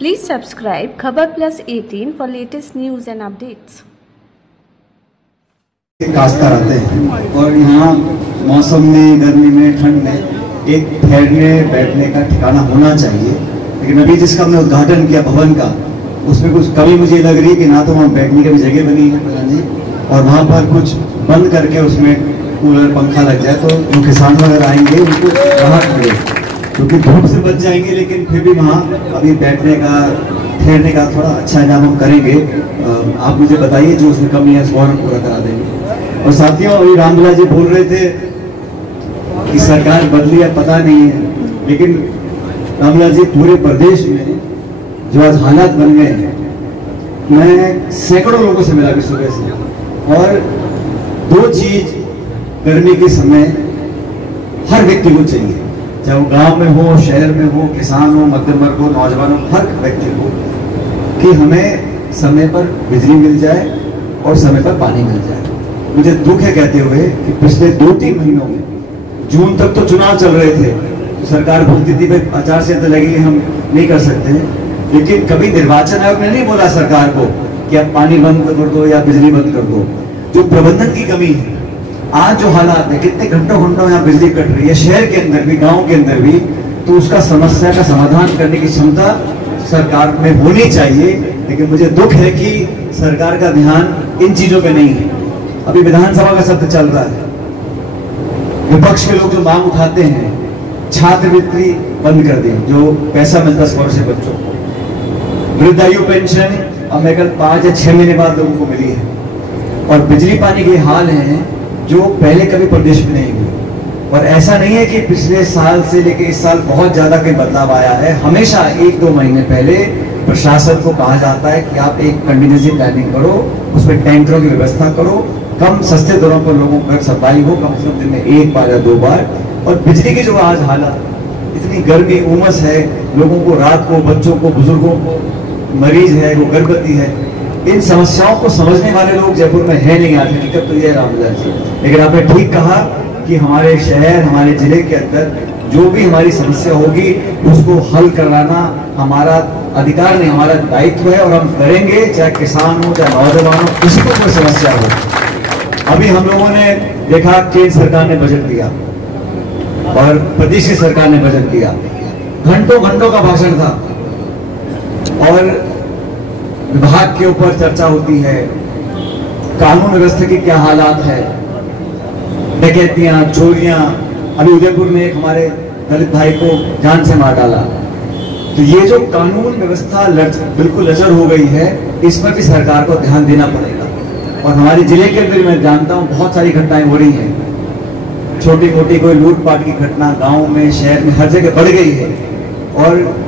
Please subscribe Khabar Plus 18 for latest news and updates. काश्तकार आते हैं और यहाँ मौसम में, गर्मी में, ठंड में एक ठहरने बैठने का ठिकाना होना चाहिए। लेकिन अभी जिसका हमने उद्घाटन किया भवन का, उसमें कुछ कमी मुझे लग रही है कि ना तो वहाँ बैठने की भी जगह बनी है प्रधान जी, और वहाँ पर कुछ बंद करके उसमें कूलर पंखा लग जाए तो जो किसान वगैरह आएंगे उनको राहत मिले, क्योंकि धूप से बच जाएंगे। लेकिन फिर भी वहाँ अभी बैठने का, ठहरने का थोड़ा अच्छा इंतजाम हम करेंगे। आप मुझे बताइए जो उसमें कमी है उसको हम पूरा करा देंगे। और साथियों, अभी रामविलास जी बोल रहे थे कि सरकार बदली है, पता नहीं है, लेकिन रामविलास जी पूरे प्रदेश में जो आज हालात बन गए हैं, मैं सैकड़ों लोगों से मिला भी सुबह से, और दो चीज गर्मी के समय हर व्यक्ति को चाहिए, चाहे वो गांव में हो, शहर में हो, किसान हो, मध्यम वर्ग हो, नौजवान हो, हर व्यक्ति को, कि हमें समय पर बिजली मिल जाए और समय पर पानी मिल जाए। मुझे दुख है कहते हुए कि पिछले 2-3 महीनों में, जून तक तो चुनाव चल रहे थे, तो सरकार बोलती थी भाई आचार संहिता लगेगी, हम नहीं कर सकते, लेकिन कभी निर्वाचन आयोग ने नहीं बोला सरकार को कि आप पानी बंद कर दो या बिजली बंद कर दो। जो प्रबंधन की कमी है, आज जो हालात है, कितने घंटों यहाँ बिजली कट रही है, शहर के अंदर भी, गांव के अंदर भी, तो उसका समस्या का समाधान करने की क्षमता सरकार में होनी चाहिए। लेकिन मुझे दुख है कि सरकार का ध्यान इन चीजों पे नहीं है। अभी विधानसभा का सत्र चल रहा है, विपक्ष के लोग जो मांग उठाते हैं, छात्रवृत्ति बंद कर दी, जो पैसा मिलता स्कॉलरशिप बच्चों को, वृद्धायु पेंशन अब मैं कल 5 या 6 महीने बाद लोगों को मिली है, और बिजली पानी के हाल है जो पहले कभी प्रदेश में नहीं हुई। और ऐसा नहीं है कि पिछले साल से लेकर इस साल बहुत ज्यादा कोई बदलाव आया है। हमेशा 1-2 महीने पहले प्रशासन को कहा जाता है कि आप एक कंटिजेंसी प्लानिंग करो, उसमें टैंकरों की व्यवस्था करो, कम सस्ते दरों पर लोगों को सप्लाई हो, कम से कम दिन में 1 बार या 2 बार। और बिजली की जो आज हालत, इतनी गर्मी, उमस है, लोगों को रात को, बच्चों को, बुजुर्गों को, मरीज है, वो गर्भवती है, इन समस्याओं को समझने वाले लोग जयपुर में है नहीं। आज हकीकत तो यह है रामविलास जी। लेकिन आपने ठीक कहा कि हमारे शहर, हमारे जिले के अंदर जो भी हमारी समस्या होगी उसको हल करवाना हमारा अधिकार नहीं, हमारा दायित्व है, और हम करेंगे, चाहे किसान हो, चाहे नौजवान हो, किसी को कोई समस्या हो। अभी हम लोगों ने देखा केंद्र सरकार ने बजट दिया और प्रदेश की सरकार ने बजट दिया, घंटों का भाषण था, और विभाग के ऊपर चर्चा होती है, कानून व्यवस्था की क्या हालात है, डकैतियां, चोरियां। अभी उदयपुर में एक हमारे दलित भाई को जान से मार डाला। तो ये जो कानून व्यवस्था बिल्कुल लचर हो गई है, इस पर भी सरकार को ध्यान देना पड़ेगा। और हमारे जिले के अंदर मैं जानता हूं बहुत सारी घटनाएं हो रही हैं, छोटी मोटी कोई लूटपाट की घटना गांव में, शहर में, हर जगह बढ़ गई है। और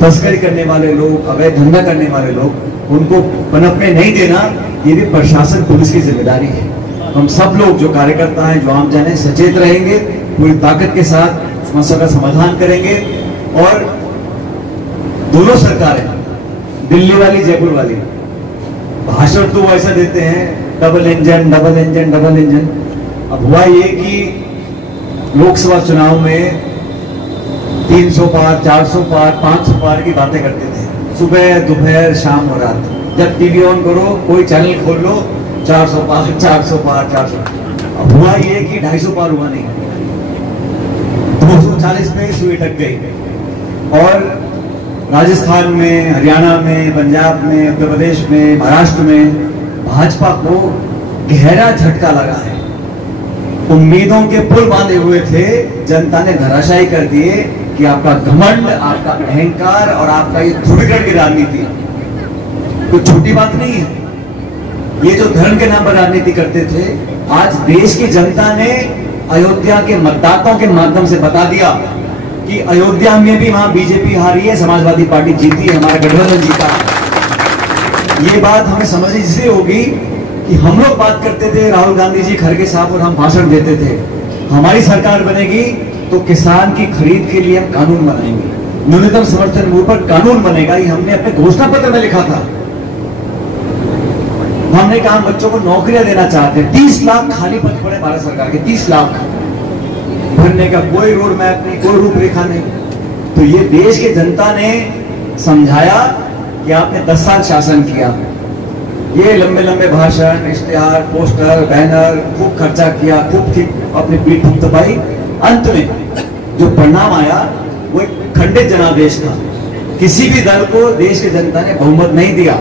तस्करी करने वाले लोग, अवैध धंधा करने वाले लोग, उनको पनपने नहीं देना, ये भी प्रशासन, पुलिस की जिम्मेदारी है। हम सब लोग जो कार्यकर्ता हैं, जो आम जन हैं, सचेत रहेंगे, पूरी ताकत के साथ समस्या का समाधान करेंगे। और दोनों सरकारें, दिल्ली वाली, जयपुर वाली, भाषण तो वो ऐसा देते हैं, double engine, double engine, double engine. अब हुआ ये कि लोकसभा चुनाव में 300 पार, 400 पार, 500 पार की बातें करते थे, सुबह, दोपहर, शाम और रात। जब टीवी ऑन करो, कोई चैनल खोल लो, 400 पार, 400 पार, 400। अब हुआ ये कि 250 पार हुआ नहीं, 240 पे सुई अटक गई। और राजस्थान में, हरियाणा में, पंजाब में, उत्तर प्रदेश में, महाराष्ट्र में भाजपा को गहरा झटका लगा है। उम्मीदों के पुल बांधे हुए थे, जनता ने धराशायी कर दिए कि आपका घमंड, आपका अहंकार और आपका ये ध्रुवीकरण की राजनीति कोई छोटी बात नहीं है। ये जो धर्म के नाम पर राजनीति करते थे, आज देश की जनता ने अयोध्या के मतदाताओं के माध्यम से बता दिया कि अयोध्या में भी वहां बीजेपी हारी है, समाजवादी पार्टी जीती है, हमारा गठबंधन जीता। ये बात हमें समझनी इसलिए होगी कि हम लोग बात करते थे, राहुल गांधी जी, खड़गे साहब, और हम भाषण देते थे। हमारी सरकार बनेगी तो किसान की खरीद के लिए हम कानून बनाएंगे, न्यूनतम समर्थन मूल्य पर कानून बनेगा। ये हमने अपने घोषणा पत्र में लिखा था। हमने कहा बच्चों को नौकरियां देना चाहते हैं, 30 लाख खाली पद पड़े भारत सरकार के, 30 लाख भरने का कोई रोड मैप नहीं, कोई रूपरेखा नहीं। तो ये देश की जनता ने समझाया कि आपने 10 साल शासन किया, ये लंबे लंबे भाषण, इश्तिहार, पोस्टर, बैनर, खूब खर्चा किया, खूब थी अपनी पीठ फूक दबाई, अंत में जो परिणाम आया वो एक खंडित जनादेश था। किसी भी दल को देश की जनता ने बहुमत नहीं दिया।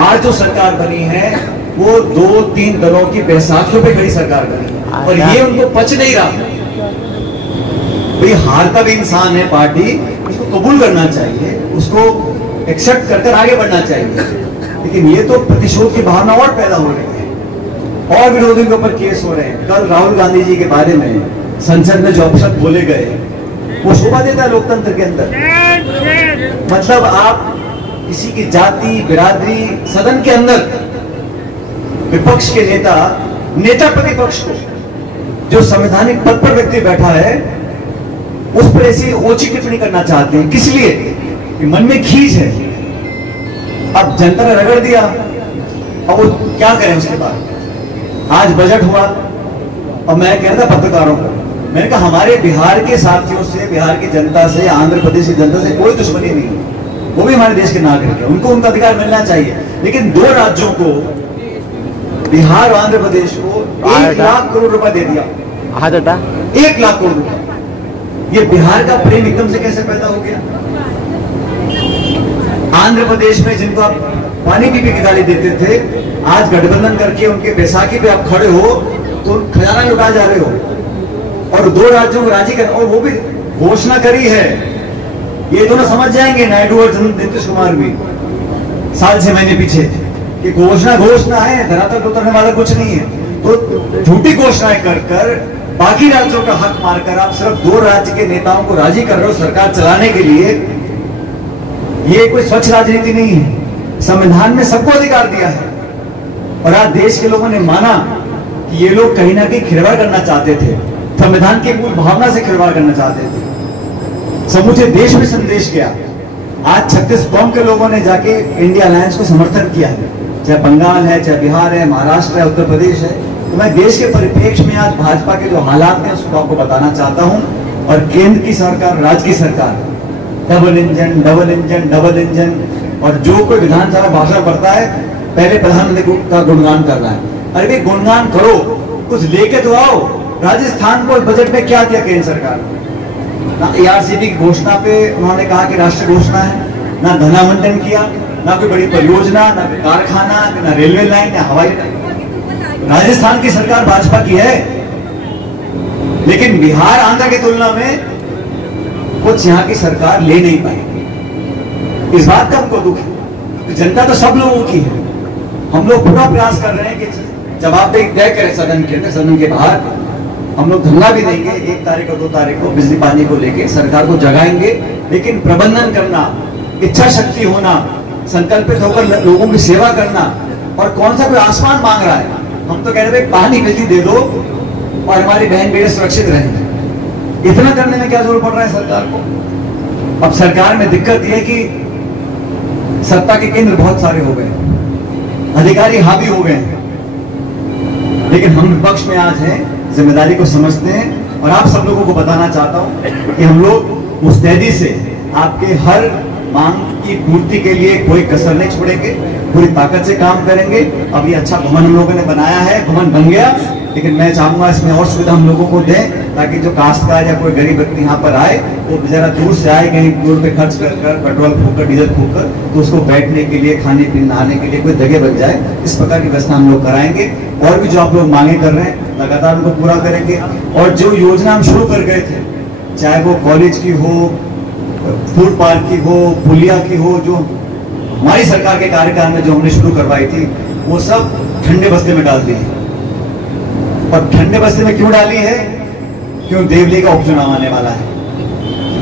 आज जो सरकार बनी है वो 2-3 दलों की बैसाखियों पे खड़ी सरकार बनी है और ये उनको पच नहीं रहा। भाई हारता भी इंसान है पार्टी, उसको कबूल करना चाहिए, उसको एक्सेप्ट कर आगे बढ़ना चाहिए, लेकिन ये तो प्रतिशोध की भावना और पैदा हो रही है और विरोधियों के ऊपर केस हो रहे हैं। कल राहुल गांधी जी के बारे में संसद में जो अपशब्द बोले गए वो शोभा देता है लोकतंत्र के अंदर। मतलब आप किसी की जाति, बिरादरी, सदन के अंदर विपक्ष के नेता प्रतिपक्ष को, जो संवैधानिक पद पर व्यक्ति बैठा है, उस पर ऐसी ओछी टिप्पणी करना चाहते हैं। किस लिए? कि मन में खींच है। अब जनता ने रगड़ दिया, अब वो क्या करें उसके बाद? आज बजट हुआ और मैं कह रहा था पत्रकारों को, मैंने कहा हमारे बिहार के साथियों से, बिहार की जनता से, आंध्र प्रदेश की जनता से कोई दुश्मनी नहीं है, वो भी हमारे देश के नागरिक है, उनको उनका अधिकार मिलना चाहिए। लेकिन 2 राज्यों को, बिहार और आंध्र प्रदेश को 1 लाख करोड़ रुपए दे दिया। 1 लाख करोड़ रुपए। ये बिहार का प्रेम एकदम से कैसे पैदा हो गया? आंध्र प्रदेश में जिनको आप पानी पी के गाली देते थे, आज गठबंधन करके उनके बैसाखी पे आप खड़े हो तो खजाना लुटा जा रहे हो। और 2 राज्यों को राजी कर, और वो भी घोषणा करी है। ये दोनों समझ जाएंगे, नायडू और नीतीश कुमार भी 7-6 महीने पीछे, कि घोषणा है, धरातल पर उतरने वाला कुछ नहीं है। तो झूठी घोषणाएं कर बाकी राज्यों का हक मारकर आप सिर्फ 2 राज्य के नेताओं को राजी कर रहे हो सरकार चलाने के लिए। ये कोई स्वच्छ राजनीति नहीं है। संविधान में सबको अधिकार दिया है और आज देश के लोगों ने माना कि ये लोग कहीं ना कहीं खिलवाड़ करना चाहते थे, संविधान की मूल भावना से खिलवाड़ करना चाहते थे। समूचे देश में संदेश गया। आज 36 कौम के लोगों ने जाके इंडिया अलायंस को समर्थन किया है, चाहे बंगाल है, चाहे बिहार है, महाराष्ट्र है, उत्तर प्रदेश है। तो मैं देश के परिप्रेक्ष्य में आज भाजपा के जो हालात हैं उसको आपको बताना चाहता हूं। और केंद्र की सरकार, राज्य की सरकार, डबल इंजन, और जो कोई विधानसभा भाषण पढ़ता है पहले प्रधानमंत्री का गुणगान कर रहा है। अरे भाई गुणगान करो, कुछ लेके तो आओ। राजस्थान को बजट में क्या दिया केंद्र सरकार? ना ARCP की घोषणा पे उन्होंने कहा कि राष्ट्रीय घोषणा है, ना धनावंटन किया, ना कोई बड़ी परियोजना, ना कोई कारखाना, ना रेलवे लाइन, ना हवाई अड्डा। राजस्थान की सरकार भाजपा की है, लेकिन बिहार, आंध्र की तुलना में कुछ यहाँ की सरकार ले नहीं पाई। इस बात का हमको दुख है। तो जनता तो सब लोगों की है। हम लोग पूरा प्रयास कर रहे हैं कि जवाबदेही तय करें सदन के अंदर, सदन के बाहर। हम लोग धरना भी देंगे 1 तारीख और 2 तारीख को बिजली पानी को लेके सरकार को जगाएंगे, लेकिन प्रबंधन करना, इच्छा शक्ति होना, संकल्पित होकर लोगों की सेवा करना। और कौन सा कोई आसमान मांग रहा है? हम तो कह रहे हैं पानी बिजली दे दो और हमारी बहन बेटे सुरक्षित रहेंगे। इतना करने में क्या जरूरत पड़ रहा है सरकार को? अब सरकार में दिक्कत यह है कि सत्ता के केंद्र बहुत सारे हो गए, अधिकारी हावी हो गए हैं, लेकिन हम विपक्ष में आज हैं, जिम्मेदारी को समझते हैं। और आप सब लोगों को बताना चाहता हूं कि हम लोग मुस्तैदी से आपके हर मांग की पूर्ति के लिए कोई कसर नहीं छोड़ेंगे, पूरी ताकत से काम करेंगे। अब ये अच्छा भवन हम लोगों ने बनाया है, भवन बन गया, लेकिन मैं चाहूंगा इसमें और सुविधा हम लोगों को दें, ताकि जो काश्तकार या कोई गरीब व्यक्ति यहाँ पर आए वो जरा दूर से आए, कहीं दूर पे खर्च कर पेट्रोल फूककर, डीजल फूककर, तो उसको बैठने के लिए, खाने पीने, नहाने के लिए कोई जगह बन जाए। इस प्रकार की व्यवस्था हम लोग कराएंगे। और भी जो आप लोग मांगे कर रहे हैं लगातार उनको पूरा करेंगे। और जो योजना हम शुरू कर गए थे, चाहे वो कॉलेज की हो, फूड पार्क की हो, पुलिया की हो, जो हमारी सरकार के कार्यकाल में जो हमने शुरू करवाई थी, वो सब ठंडे बस्ते में डाल दी है। और ठंडे बस्ते में क्यों डाली है? क्यों देवली का उपचुनाव आने वाला है,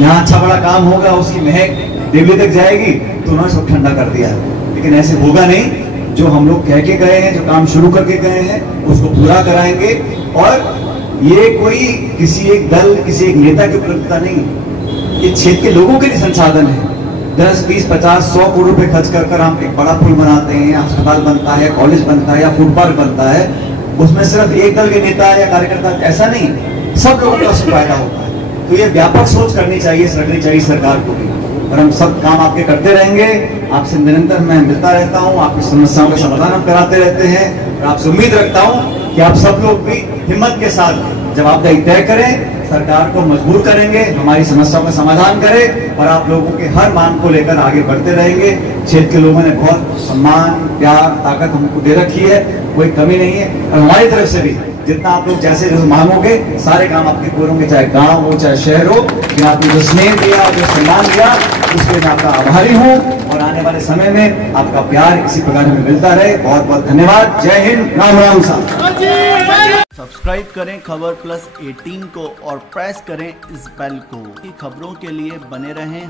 यहाँ अच्छा बड़ा काम होगा, उसकी महक देवली तक जाएगी, तो उन्होंने सब ठंडा कर दिया। लेकिन ऐसे होगा नहीं। जो हम लोग कह के गए हैं, जो काम शुरू करके गए हैं, उसको पूरा कराएंगे। और ये कोई किसी एक दल, किसी एक नेता की उपलब्धता नहीं, ये क्षेत्र के लोगों के लिए संसाधन है। 10, 20, 50, 100 करोड़ रुपए खर्च कर हम एक बड़ा पुल बनाते हैं, अस्पताल बनता है, कॉलेज बनता है, या फूड पार्क बनता है। उसमें सिर्फ एक दल के नेता या कार्यकर्ता, ऐसा नहीं, सब लोगों का उससे फायदा होता है। तो ये व्यापक सोच करनी चाहिए, रखनी चाहिए सरकार को भी। और हम सब काम आपके करते रहेंगे। आपसे निरंतर मैं मिलता रहता हूँ, आपकी समस्याओं का समाधान हम कराते रहते हैं और आपसे उम्मीद रखता हूँ कि आप सब लोग भी हिम्मत के साथ जवाबदेही तय करें, सरकार को मजबूर करेंगे, हमारी समस्याओं का समाधान करें और आप लोगों के हर मांग को लेकर आगे बढ़ते रहेंगे। क्षेत्र के लोगों ने बहुत सम्मान, प्यार, ताकत हमको दे रखी है, कोई कमी नहीं है और हमारी तरफ से भी जितना आप लोग जैसे मांगोगे सारे काम आपके पूरे होंगे, चाहे गांव हो चाहे शहर हो। लेकिन आपने जो स्नेह दिया और जो सम्मान दिया उसके मैं आपका आभारी हूँ और आने वाले समय में आपका प्यार इसी प्रकार हमें मिलता रहे। बहुत बहुत धन्यवाद। जय हिंद, राम राम साहब। सब्सक्राइब करें खबर प्लस 18 को और प्रेस करें इस बेल को। खबरों के लिए बने रहें।